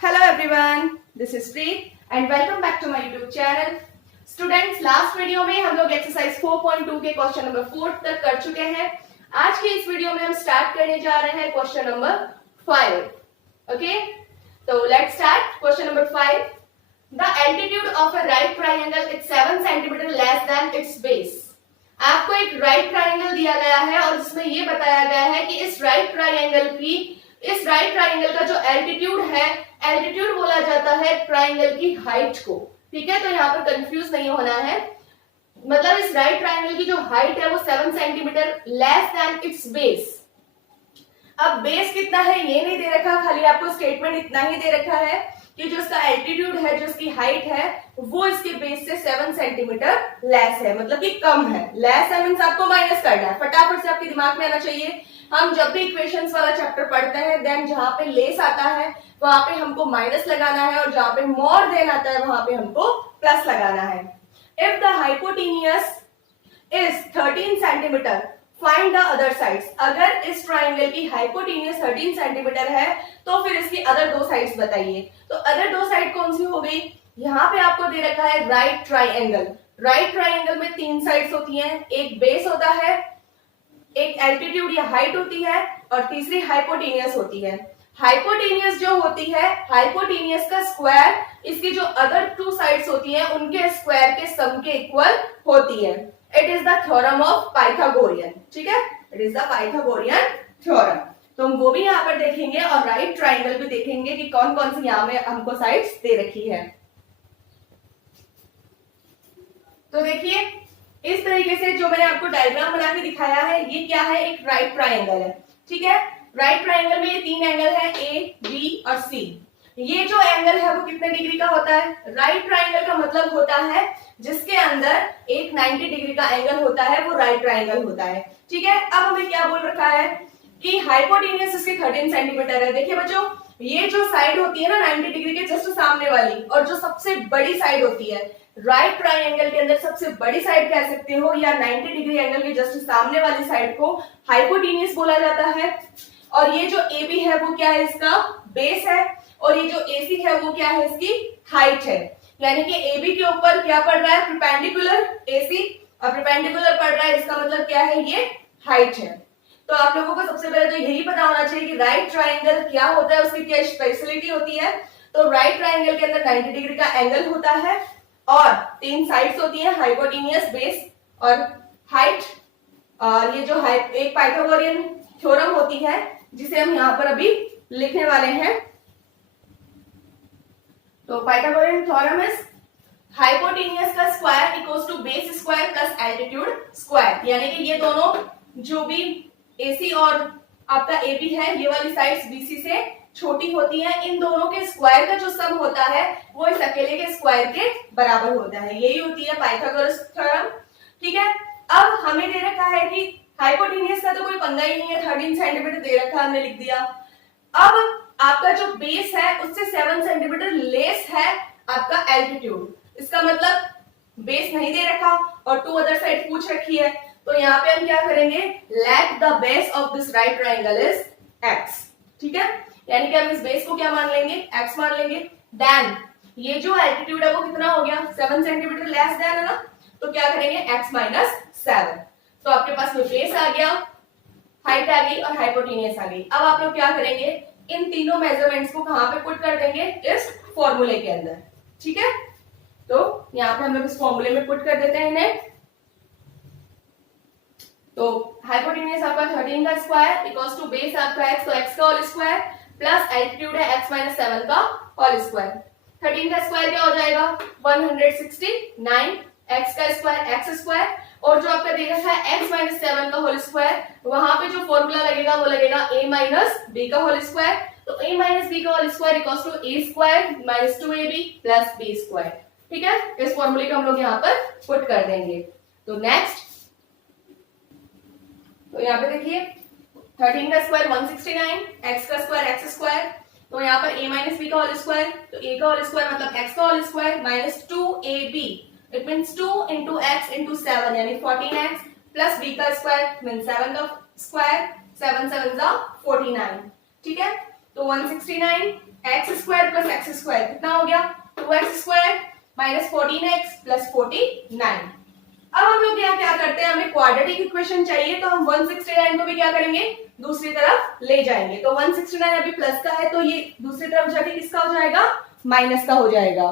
Hello everyone, this is Preet and welcome back to my YouTube channel. Students, last video में हम लोग exercise 4.2 के question number 4 तक कर चुके हैं. आज के इस वीडियो में हम स्टार्ट करने जा रहे हैं क्वेश्चन नंबर 5. ओके, तो let's start. Question number 5. The altitude of a right triangle is 7 cm less than its base. आपको एक राइट ट्राइंगल दिया गया है और इसमें ये बताया गया है कि इस राइट ट्राइंगल का जो एल्टीट्यूड है, एल्टीट्यूड बोला जाता है ट्राइंगल की हाइट को. ठीक है, तो यहाँ पर कंफ्यूज नहीं होना है. मतलब इस राइट ट्राइंगल की जो हाइट है वो 7 centimetre less than it's base. अब बेस कितना है ये नहीं दे रखा, खाली आपको स्टेटमेंट इतना ही दे रखा है कि जो इसका एल्टीट्यूड है, जो इसकी हाइट है, वो इसके बेस से 7 सेंटीमीटर लेस है, मतलब कि कम है. लेस है मींस आपको माइनस करना है. फटाफट से आपके दिमाग में आना चाहिए. हम जब भी इक्वेशंस वाला चैप्टर पढ़ते हैं, देन जहां पे लेस आता है वहां पे हमको माइनस लगाना है और जहां पे मोर देन आता है वहां पे हमको प्लस लगाना है. If the hypotenuse is 13 centimetre, find the other sides. अगर इस ट्राइंगल की हाइपोटेन्यूज 13 सेंटीमीटर है तो फिर इसकी अदर दो साइड्स बताइए. तो अदर दो साइड कौन सी हो गई? यहाँ पे आपको दे रखा है राइट ट्राइंगल. राइट ट्राइंगल में तीन साइड्स होती हैं. एक बेस होता है, एक एल्टीट्यूड या हाइट होती है और तीसरी हाइपोटेन्यूज होती है. हाइपोटेन्यूज जो होती है, हाइपोटेन्यूज का स्क्वायर इसकी जो अदर टू साइड्स होती हैं उनके स्क्वायर के सम के इक्वल होती है. It is the theorem of Pythagorean. ठीक है, it is the Pythagorean theorem. तो हम वो भी यहाँ पर देखेंगे और राइट ट्राइंगल भी देखेंगे कि कौन कौन सी यहाँ में हमको साइड्स दे रखी है. तो देखिए, इस तरीके से जो मैंने आपको डायग्राम बना के दिखाया है, ये क्या है? एक राइट ट्राइंगल है. ठीक है, राइट ट्राइंगल में ये तीन एंगल है, ए, बी और सी. ये जो एंगल है वो कितने डिग्री का होता है? राइट ट्राइंगल का मतलब होता है जिसके अंदर एक 90 डिग्री का एंगल होता है, वो राइट ट्राइंगल होता है. ठीक है, अब हमें क्या बोल रखा है कि हाइपोटेन्यूज इसकी 13 सेंटीमीटर है. देखिए बच्चों, ये जो साइड होती है ना 90 डिग्री के जस्ट सामने वाली, और जो सबसे बड़ी साइड होती है राइट ट्राइंगल के अंदर, सबसे बड़ी साइड कह सकते हो या 90 डिग्री एंगल के जस्ट सामने वाली साइड को हाइपोटेन्यूज बोला जाता है. और ये जो ए बी है वो क्या है? इसका बेस है. और ये जो AC है वो क्या है? इसकी हाइट है. यानी कि AB के ऊपर क्या पड़ रहा है? परपेंडिकुलर AC, और परपेंडिकुलर पड़ रहा है, इसका मतलब क्या है? ये हाइट है. तो आप लोगों को सबसे पहले तो यही पता होना चाहिए कि राइट ट्राइंगल क्या होता है, उसकी क्या स्पेशलिटी होती है. तो राइट ट्राइंगल के अंदर 90 डिग्री का एंगल होता है और तीन साइड्स होती हैं, हाइपोटेन्यूज, बेस और हाइट. और ये जो एक पाइथागोरियन थ्योरम होती है जिसे हम यहाँ पर अभी लिखने वाले हैं. तो पाइथागोरियन थ्योरम इज हाइपोटेन्यूज का square equals to base square plus altitude square. यानी कि ये दोनों जो भी AC और आपका AB है, ये वाली साइड्स BC से छोटी होती हैं, इन दोनों के स्क्वायर का जो सम होता है वो इस अकेले के स्क्वायर के बराबर होता है. यही होती है पाइथागोरस थ्योरम. ठीक है, अब हमें दे रखा है कि हाइपोटेन्यूज का तो कोई पंगा ही नहीं है, 13 सेंटीमीटर दे रखा है, हमने लिख दिया. अब आपका जो बेस है उससे 7 सेंटीमीटर लेस है आपका एल्टीट्यूड. इसका मतलब बेस नहीं दे रखा और टू अदर साइड पूछ रखी है. तो यहाँ पे हम क्या करेंगे? Let the base of this right triangle is x. ठीक है, यानी कि हम इस बेस को क्या मान लेंगे? x मान लेंगे. देन ये जो एल्टीट्यूड है वो कितना हो गया? 7 सेंटीमीटर लेस देन है ना, तो क्या करेंगे? x minus 7. तो आपके पास में बेस आ गया, हाइट आ गई और हाइपोटेन्यूज आ गई. अब आप लोग क्या करेंगे? इन तीनों मेजरमेंट्स को कहां पे पुट कर देंगे? इस फॉर्मूले के अंदर. ठीक है, तो यहाँ पे हम लोग इस फॉर्मूले में पुट कर देते हैं इन्हें. तो हाइपोटेन्यूज आपका 13 का स्क्वायर इक्वल्स टू बेस आपका x, तो x का होल स्क्वायर प्लस एल्टीट्यूड है x माइनस 7 का होल स्क्वायर. 13 का स्क्वायर क्या हो जाएगा? 169. x का स्क्वायर x स्क्वायर, और जो आपका दे रखा है x माइनस 7 का होल स्क्वायर, वहां पे जो फॉर्मूला लगेगा वो लगेगा a माइनस b का होल स्क्वायर. तो a माइनस b का whole square equals to a square minus 2ab plus b square. ठीक है, इस फॉर्मूले को हम लोग यहाँ पर पुट कर देंगे. तो नेक्स्ट, तो यहाँ पे देखिए 13 का स्क्वायर 169, x का स्क्वायर x स्क्वायर, तो यहाँ पर a माइनस b का होल स्क्वायर, तो a का होल स्क्वायर मतलब x का whole square minus 2ab. It means 2 into x into 7 यानी 14x प्लस b का स्क्वायर मीन्स 7 का स्क्वायर, 7 7 49. ठीक है, तो 169 x square plus x square कितना हो गया 2x square minus 14x plus 49। अब हम लोग यहाँ क्या करते हैं, हमें क्वाड्रेटिक इक्वेशन चाहिए तो हम 169 को भी क्या करेंगे दूसरी तरफ ले जाएंगे। तो 169 अभी प्लस का है तो ये दूसरी तरफ जाके किसका हो जाएगा माइनस का हो जाएगा।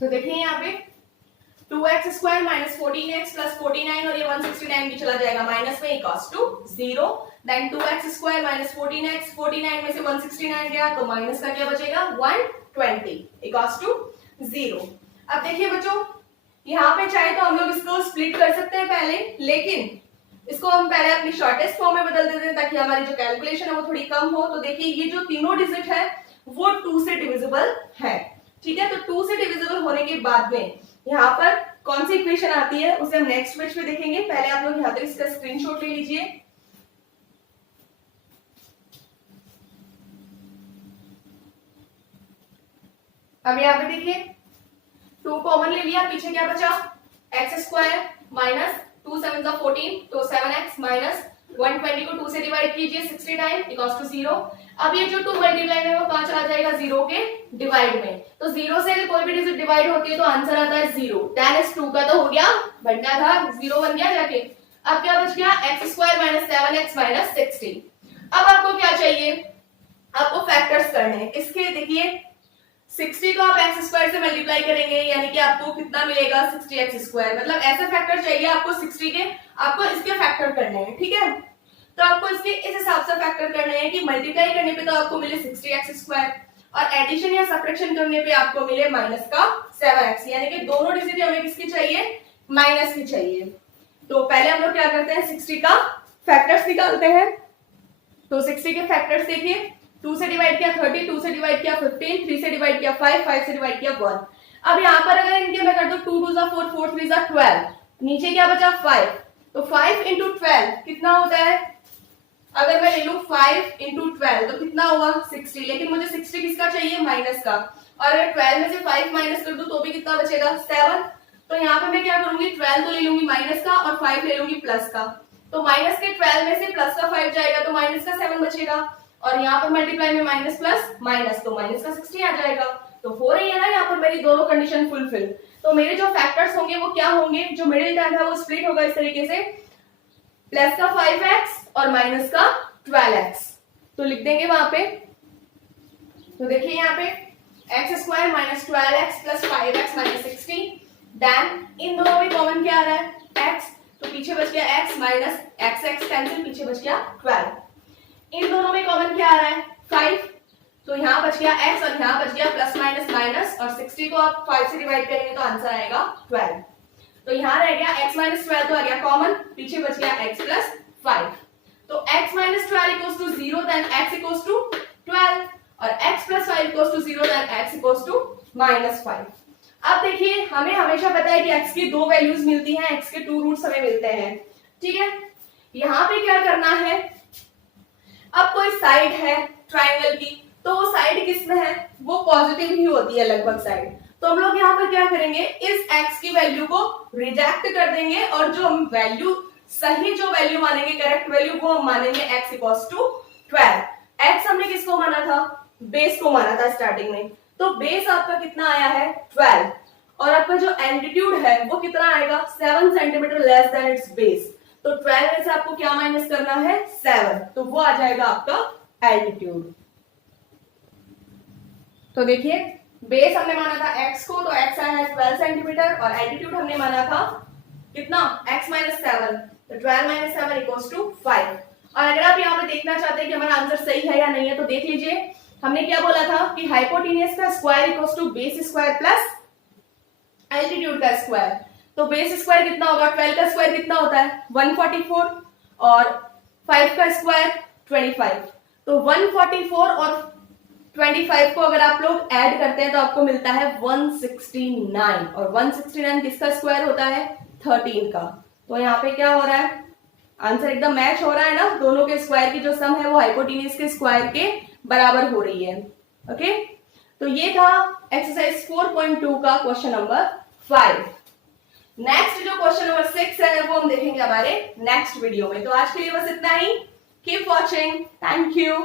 तो देखिए यहाँ पे 2x square minus 14x plus 49 और ये 169 भी चला जाएगा माइनस में equals to 0। Then 2x square minus 14x 49 में से 169 गया तो माइनस का क्या बचेगा 120 इक्वल्स टू 0। अब देखिए बच्चों यहाँ पे चाहे तो हम लोग इसको स्प्लिट कर सकते हैं पहले, लेकिन इसको हम पहले अपनी शॉर्टेस्ट फॉर्म में बदल देते हैं ताकि हमारी जो कैलकुलेशन है वो थोड़ी कम हो। तो देखिए ये जो तीनों डिजिट है वो 2 से डिविजिबल है, ठीक है। तो 2 से डिविजिबल होने के बाद में यहाँ पर कौन सी इक्वेशन आती है उसे हम नेक्स्ट पेज पे देखेंगे। पहले आप लोग यहाँ पे इसका स्क्रीनशॉट ले लीजिए। अब यहाँ पे देखिए 2 कॉमन ले लिया, पीछे क्या बचा एक्स स्क्वायर माइनस 2 7 14 तो 7x माइनस 120 को 2 से डिवाइड कीजिए 60 टाइम इक्वल्स टू 0। अब ये जो 2 मल्टीप्लाई में वो कहां चला जाएगा 0 के डिवाइड में। तो 0 से अगर कोई भी डिजिट डिवाइड होती है तो आंसर आता है 0। 10x 2 का तो हो गया बनना था 0 बन गया जाके। अब क्या बच गया x square minus 7x minus 60। अब आपको क्या चाहिए, आपको फैक्टर्स करने हैं इसके। देखिए 60 को आप एक्स स्क्वायर से मल्टीप्लाई करेंगे यानी कि आपको कितना मिलेगा 60x स्क्वायर। मतलब ऐसा फैक्टर चाहिए आपको 60 के, आपको इसके फैक्टर करने हैं, ठीक है। तो आपको इसके इस हिसाब से फैक्टर करने हैं कि मल्टीप्लाई करने पे तो आपको मिले 60x स्क्वायर और एडिशन या सब्ट्रैक्शन करने पे आपको मिले माइनस का 7x, यानी कि दोनों डिजिट हमें किसकी चाहिए माइनस की चाहिए। तो पहले हम लोग क्या करते हैं 60 का फैक्टर्स निकालते हैं। तो 60 के फैक्टर्स देखिए 2 से डिवाइड किया 30, 2 से डिवाइड किया 15, 3 से डिवाइड किया 5, 5 से डिवाइड किया 1। अब यहाँ पर अगर इनके मैं कर दूं 2 2 4 4 3 12, नीचे क्या बचा 5। तो 5 इंटू 12 कितना होता है, अगर मैं ले लूं 5 इंटू 12 तो कितना हुआ 60। लेकिन मुझे 60 किसका चाहिए माइनस का, और अगर 12 में से 5 माइनस कर दूं तो भी कितना बचेगा 7। तो यहाँ पे मैं क्या करूंगी 12 तो ले लूंगी माइनस का और 5 ले लूंगी प्लस का। तो माइनस के 12 में से प्लस का 5 जाएगा तो माइनस का 7 बचेगा, और यहाँ पर मल्टीप्लाई में माइनस प्लस माइनस तो माइनस का 60 आ जाएगा। तो हो रही है ना यहाँ पर मेरी दोनों कंडीशन फुलफिल। तो मेरे जो फैक्टर्स होंगे वो क्या होंगे, जो मिडिल टर्म है वो स्प्लिट होगा इस तरीके से, प्लस का 5x और माइनस का 12x। तो लिख देंगे वहां पे। तो देखिए यहाँ पे X square minus 12x plus 5x minus 60। Then इन दोनों में कॉमन क्या आ रहा है x, तो पीछे बच गया x माइनस x कैंसिल, पीछे बच गया 12। इन दोनों में कॉमन क्या आ रहा है 5, तो यहाँ बच गया x और यहाँ बच गया प्लस माइनस माइनस, और 60 को आप 5 से डिवाइड करेंगे तो आंसर आएगा 12। तो यहाँ रह गया x माइनस 12 तो आ गया कॉमन, पीछे बच गया x प्लस 5। तो x minus 12 equals to 0 then x equals to 12, और x plus 5 equals to 0 then x equals to minus 5। अब देखिए हमें हमेशा पता है कि x की 2 वैल्यूज मिलती हैं, x के 2 रूट्स हमें मिलते हैं, ठीक है। यहाँ पे क्या करना है, अब कोई साइड है ट्राइंगल की तो वो साइड किसमें है वो पॉजिटिव ही होती है लगभग साइड। तो हम लोग यहाँ पर क्या करेंगे इस x की वैल्यू को रिजेक्ट कर देंगे और जो हम वैल्यू सही जो वैल्यू मानेंगे करेक्ट वैल्यू वो हम मानेंगे x इक्वल्स टू 12। x हमने किसको माना था बेस को माना था स्टार्टिंग में, तो बेस आपका कितना आया है 12, और आपका जो एल्टीट्यूड है वो कितना आएगा 7 centimetre less than it's base. तो 12 में से आपको क्या माइनस करना है 7, तो वो आ जाएगा आपका एल्टीट्यूड। तो देखिए बेस हमने माना था x को, तो x आया है 12 सेंटीमीटर, और एल्टीट्यूड हमने माना था कितना x माइनस 7, तो 12 माइनस 7 इक्वल्स टू 5। और अगर आप यहाँ पे देखना चाहते हैं कि हमारा आंसर सही है या नहीं है तो देख लीजिए हमने क्या बोला था कि हाइपोटेन्यूज का square equals to base square plus altitude का स्क्वायर। तो बेस स्क्वायर कितना होगा 12 का स्क्वायर कितना होता है 144 और 5 का स्क्वायर 25। तो 144 और 25 को अगर आप लोग ऐड करते हैं तो आपको मिलता है 169, और 169 किसका स्क्वायर होता है 13 का। तो यहाँ पे क्या हो रहा है आंसर एकदम मैच हो रहा है ना, दोनों के स्क्वायर की जो सम है वो हाइपोटेन्यूज के स्क्वायर के बराबर हो रही है। ओके, तो ये था एक्सरसाइज 4.2 का क्वेश्चन नंबर 5। नेक्स्ट जो क्वेश्चन नंबर 6 है वो हम देखेंगे हमारे नेक्स्ट वीडियो में। तो आज के लिए बस इतना ही। Keep watching, thank you.